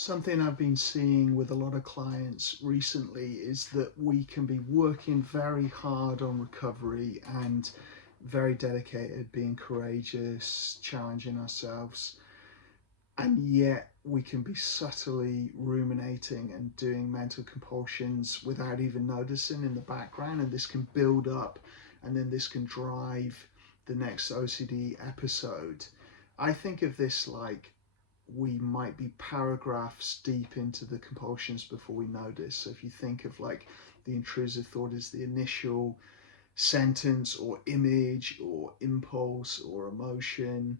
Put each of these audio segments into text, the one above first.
Something I've been seeing with a lot of clients recently is that we can be working very hard on recovery and very dedicated, being courageous, challenging ourselves, and yet we can be subtly ruminating and doing mental compulsions without even noticing in the background, and this can build up, and then this can drive the next OCD episode. I think of this like we might be paragraphs deep into the compulsions before we notice. So if you think of like the intrusive thought is the initial sentence or image or impulse or emotion,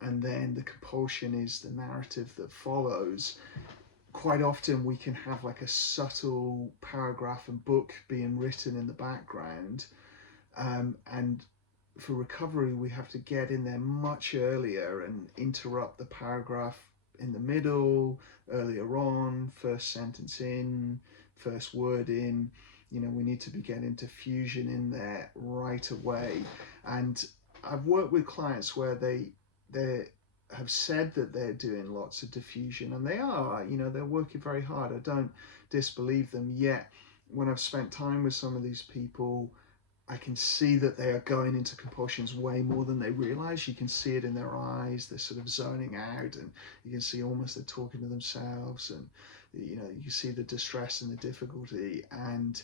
and then the compulsion is the narrative that follows. Quite often we can have like a subtle paragraph and book being written in the background, and for recovery we have to get in there much earlier and interrupt the paragraph in the middle, earlier on, first sentence in, first word in. We need to be getting diffusion in there right away. And I've worked with clients where they have said that they're doing lots of diffusion, and they are, they're working very hard. I don't disbelieve them, yet when I've spent time with some of these people, I can see that they are going into compulsions way more than they realize. You can see it in their eyes. They're sort of zoning out, and you can see almost they're talking to themselves, and you see the distress and the difficulty, and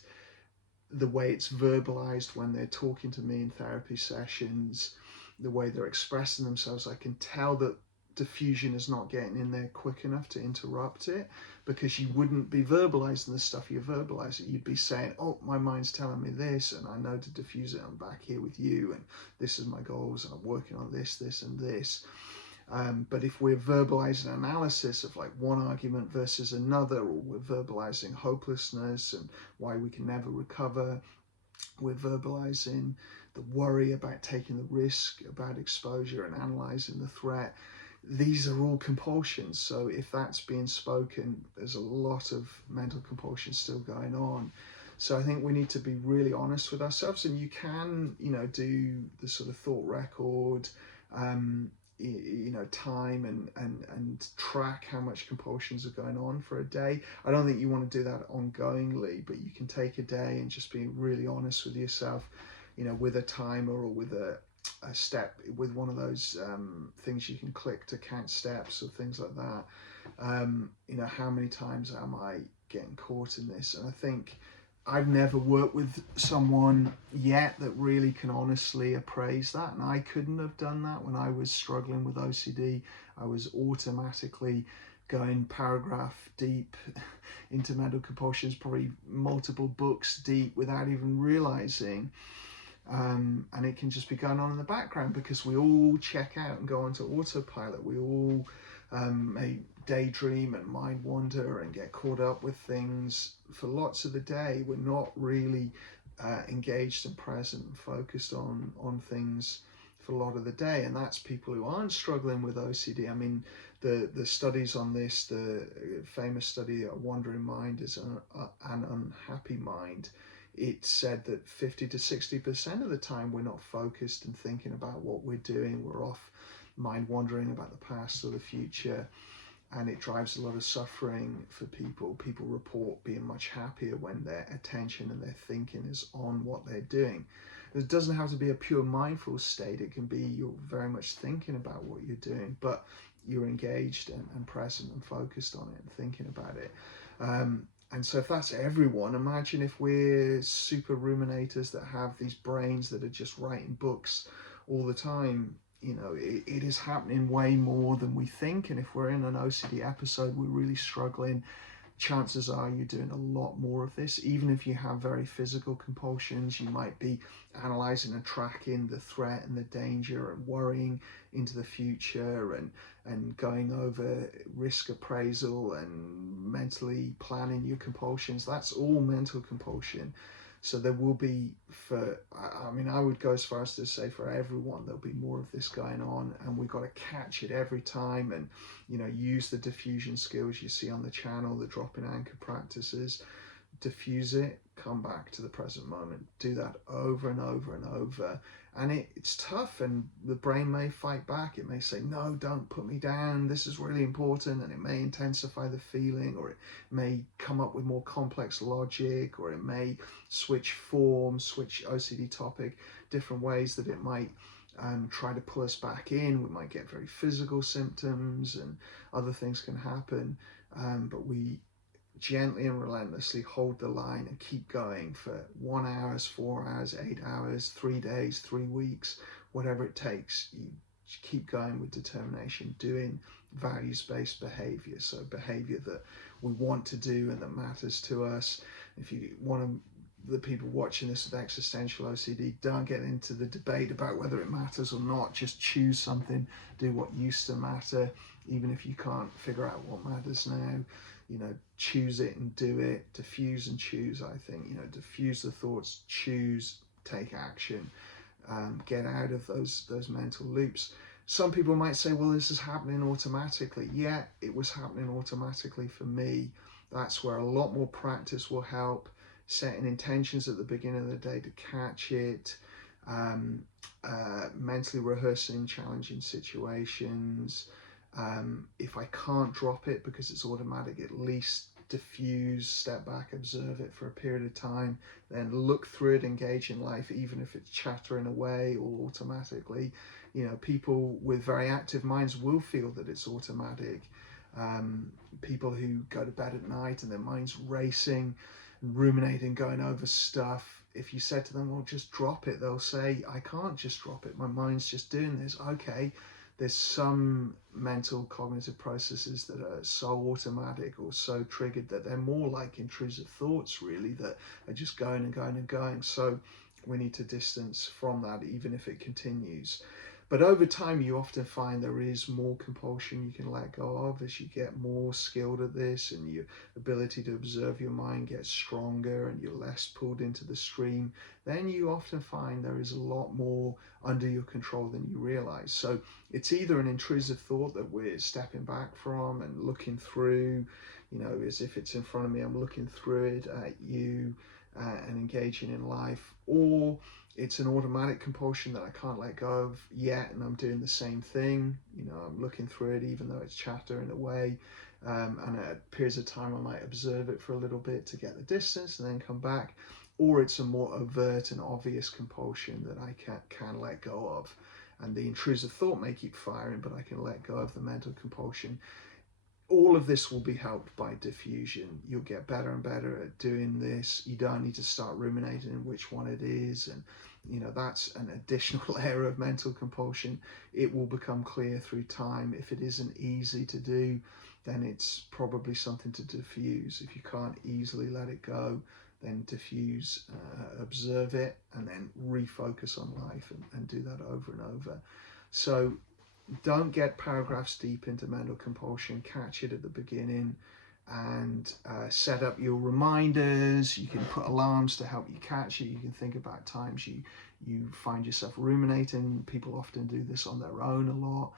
the way it's verbalized when they're talking to me in therapy sessions, the way they're expressing themselves. I can tell that diffusion is not getting in there quick enough to interrupt it, because you wouldn't be verbalizing the stuff you're verbalizing. You'd be saying, oh, my mind's telling me this, and I know to diffuse it. I'm back here with you, and this is my goals, and I'm working on this, and this. But if we're verbalizing analysis of like one argument versus another, or we're verbalizing hopelessness and why we can never recover, we're verbalizing the worry about taking the risk, about exposure, and analyzing the threat. These are all compulsions. So if that's being spoken, there's a lot of mental compulsion still going on. So I think we need to be really honest with ourselves, and you can, do the sort of thought record, time and track how much compulsions are going on for a day. I don't think you want to do that ongoingly, but you can take a day and just be really honest with yourself, with a timer or with a step, with one of those things you can click to count steps or things like that. How many times am I getting caught in this? And I think I've never worked with someone yet that really can honestly appraise that, and I couldn't have done that when I was struggling with OCD. I was automatically going paragraph deep into mental compulsions, probably multiple books deep without even realizing. And it can just be going on in the background because we all check out and go onto autopilot. We all may daydream and mind wander and get caught up with things for lots of the day. We're not really engaged and present and focused on things for a lot of the day, and that's people who aren't struggling with OCD. I mean, the studies on this, the famous study, A Wandering Mind is an unhappy mind. It said that 50 to 60% of the time we're not focused and thinking about what we're doing. We're off mind wandering about the past or the future, and it drives a lot of suffering for people. People report being much happier when their attention and their thinking is on what they're doing. It doesn't have to be a pure mindful state. It can be you're very much thinking about what you're doing, but you're engaged and present and focused on it and thinking about it. And so if that's everyone, imagine if we're super ruminators that have these brains that are just writing books all the time. It is happening way more than we think. And if we're in an OCD episode, we're really struggling, chances are you're doing a lot more of this. Even if you have very physical compulsions, you might be analyzing and tracking the threat and the danger and worrying into the future and going over risk appraisal and mentally planning your compulsions. That's all mental compulsion. So there will be, I would go as far as to say for everyone, there'll be more of this going on, and we've got to catch it every time and, use the diffusion skills you see on the channel, the drop-in anchor practices, diffuse it, come back to the present moment. Do that over and over and over, And it's tough, and the brain may fight back. It may say, no, don't put me down, this is really important, and it may intensify the feeling, or it may come up with more complex logic, or it may switch form, switch OCD topic, different ways that it might try to pull us back in. We might get very physical symptoms, and other things can happen, but we gently and relentlessly hold the line and keep going for 1 hour, 4 hours, 8 hours, 3 days, 3 weeks, whatever it takes. You keep going with determination, doing values-based behavior, so behavior that we want to do and that matters to us. If you want to, the people watching this with existential OCD, don't get into the debate about whether it matters or not. Just choose something, do what used to matter, even if you can't figure out what matters now. Choose it and do it. Diffuse and choose, I think. Diffuse the thoughts, choose, take action, get out of those mental loops. Some people might say, well, this is happening automatically. Yeah, it was happening automatically for me. That's where a lot more practice will help. Setting intentions at the beginning of the day to catch it, mentally rehearsing challenging situations. If I can't drop it because it's automatic, at least diffuse, step back, observe it for a period of time, then look through it, engage in life, even if it's chattering away or automatically. People with very active minds will feel that it's automatic. People who go to bed at night and their mind's racing, ruminating, going over stuff, if you said to them, well, just drop it, they'll say, I can't just drop it, my mind's just doing this. Okay, there's some mental cognitive processes that are so automatic or so triggered that they're more like intrusive thoughts, really, that are just going and going and going. So we need to distance from that, even if it continues. But over time, you often find there is more compulsion you can let go of as you get more skilled at this, and your ability to observe your mind gets stronger and you're less pulled into the stream. Then you often find there is a lot more under your control than you realize. So it's either an intrusive thought that we're stepping back from and looking through, as if it's in front of me, I'm looking through it at you and engaging in life, or it's an automatic compulsion that I can't let go of yet, and I'm doing the same thing. I'm looking through it even though it's chatter in a way, and at periods of time I might observe it for a little bit to get the distance and then come back. Or it's a more overt and obvious compulsion that I can let go of, and the intrusive thought may keep firing, but I can let go of the mental compulsion. All of this will be helped by diffusion. You'll get better and better at doing this. You don't need to start ruminating which one it is, and that's an additional layer of mental compulsion. It will become clear through time. If it isn't easy to do, then it's probably something to diffuse. If you can't easily let it go, then diffuse, observe it, and then refocus on life, and do that over and over. So don't get paragraphs deep into mental compulsion. Catch it at the beginning, and set up your reminders. You can put alarms to help you catch it. You can think about times you find yourself ruminating. People often do this on their own a lot.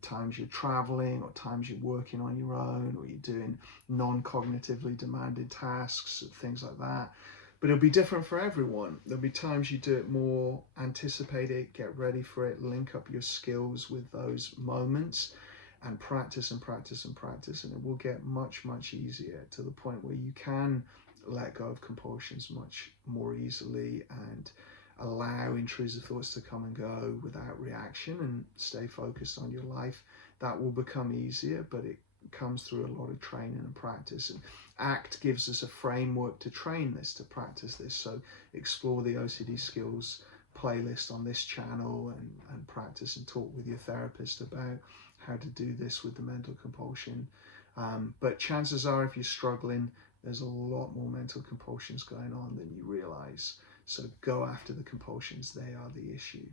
Times you're traveling, or times you're working on your own, or you're doing non-cognitively demanded tasks, things like that. But it'll be different for everyone. There'll be times you do it more, anticipate it, get ready for it, link up your skills with those moments, and practice and practice and practice, and it will get much, much easier, to the point where you can let go of compulsions much more easily and allow intrusive thoughts to come and go without reaction and stay focused on your life. That will become easier, but it comes through a lot of training and practice. And ACT gives us a framework to train this, to practice this. So explore the OCD skills playlist on this channel, and practice and talk with your therapist about how to do this with the mental compulsion. But chances are, if you're struggling, there's a lot more mental compulsions going on than you realize. So go after the compulsions. They are the issue.